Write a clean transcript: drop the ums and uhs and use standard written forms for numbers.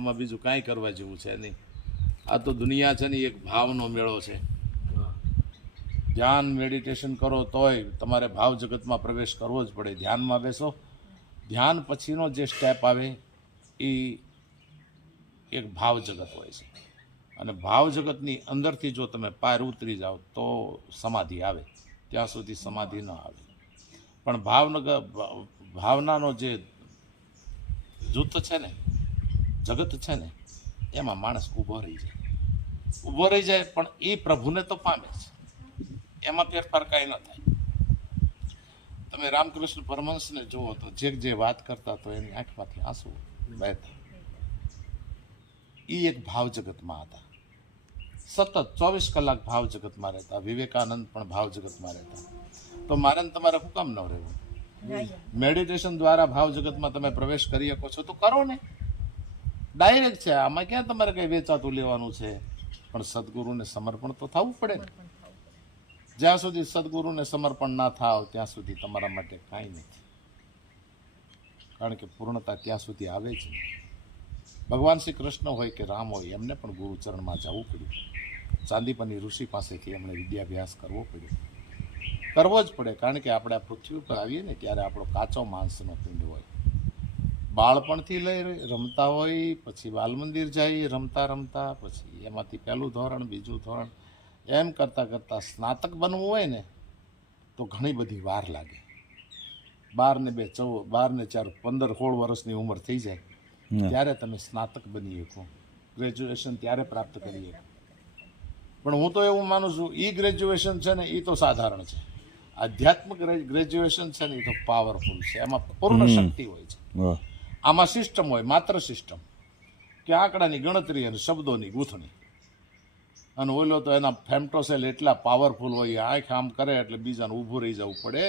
આમાં બીજું કાંઈ કરવા જેવું છે નહીં. આ તો દુનિયા છે ને એક ભાવનો મેળો છે. ધ્યાન મેડિટેશન કરો તોય તમારે ભાવ જગતમાં પ્રવેશ કરવો જ પડે. ધ્યાનમાં બેસો, ધ્યાન પછીનો જે સ્ટેપ આવે એ એક ભાવ જગત હોય છે. અને ભાવ જગતની અંદરથી જો તમે પાર ઉતરી જાઓ તો સમાધિ આવે. ત્યાં સુધી સમાધિ ન આવે. પણ ભાવનાનો જે જૂથ છે ને, જગત છે ને, એમાં માણસ ઊભો રહી જાય પણ એ પ્રભુને તો પામે છે. એમાં ફેરફાર કાંઈ ન થાય. તમે રામકૃષ્ણ પરમહંસને જુઓ તો જે વાત કરતા તો એની આંખમાંથી આંસુ વહેતા. એ એક ભાવ જગતમાં હતા. સતત 24 કલાક ભાવ જગતમાં રહેતા. વિવેકાનંદ પણ ભાવ જગતમાં રહેતા. તો મારે ને તમારે શું કામ ન રહેવું? મેડિટેશન દ્વારા ભાવ જગતમાં તમે પ્રવેશ કરી શકો છો તો કરો ને. ડાયરેક્ટ છે. આમાં ક્યાં તમારે કંઈ વેચાતું લેવાનું છે? પણ સદગુરુને સમર્પણ તો થવું પડે ને. જ્યાં સુધી સદગુરુને સમર્પણ ના થાવ ત્યાં સુધી તમારા માટે કાંઈ નથી. કારણ કે પૂર્ણતા ત્યાં સુધી આવે જ નહીં. ભગવાન શ્રી કૃષ્ણ હોય કે રામ હોય, એમને પણ ગુરુચરણમાં જવું પડ્યું. ચાંદીપની ઋષિ પાસેથી એમણે વિદ્યાભ્યાસ કરવો પડ્યો. કરવો જ પડે. કારણ કે આપણે આ પૃથ્વી ઉપર આવીએ ને ત્યારે આપણો કાચો માણસનો પિંડ હોય. બાળપણથી લઈ રમતા હોય, પછી બાલ મંદિર જાય રમતા રમતા, પછી એમાંથી પહેલું ધોરણ, બીજું ધોરણ, એમ કરતાં કરતાં સ્નાતક બનવું હોય ને તો ઘણી બધી વાર લાગે. 12 ને 2 14, 12 ને 4 15-16 વર્ષની ઉંમર થઈ જાય ત્યારે તમે સ્નાતક બની શકો. ગ્રેજ્યુએશન ત્યારે પ્રાપ્ત કરી શકો. પણ હું તો એવું માનું છું, એ ગ્રેજ્યુએશન છે ને એ તો સાધારણ છે. આધ્યાત્મિક ગ્રેજ્યુએશન છે ને એ તો પાવરફુલ છે. એમાં પૂર્ણ શક્તિ હોય છે. આમાં સિસ્ટમ હોય, માત્ર સિસ્ટમ કે આંકડાની ગણતરી અને શબ્દોની ગૂંથણી. અને ઓલો તો એના ફેમ્ટોસેલ એટલા પાવરફુલ હોય, આંખ આમ કરે એટલે બીજાને ઊભું રહી જવું પડે.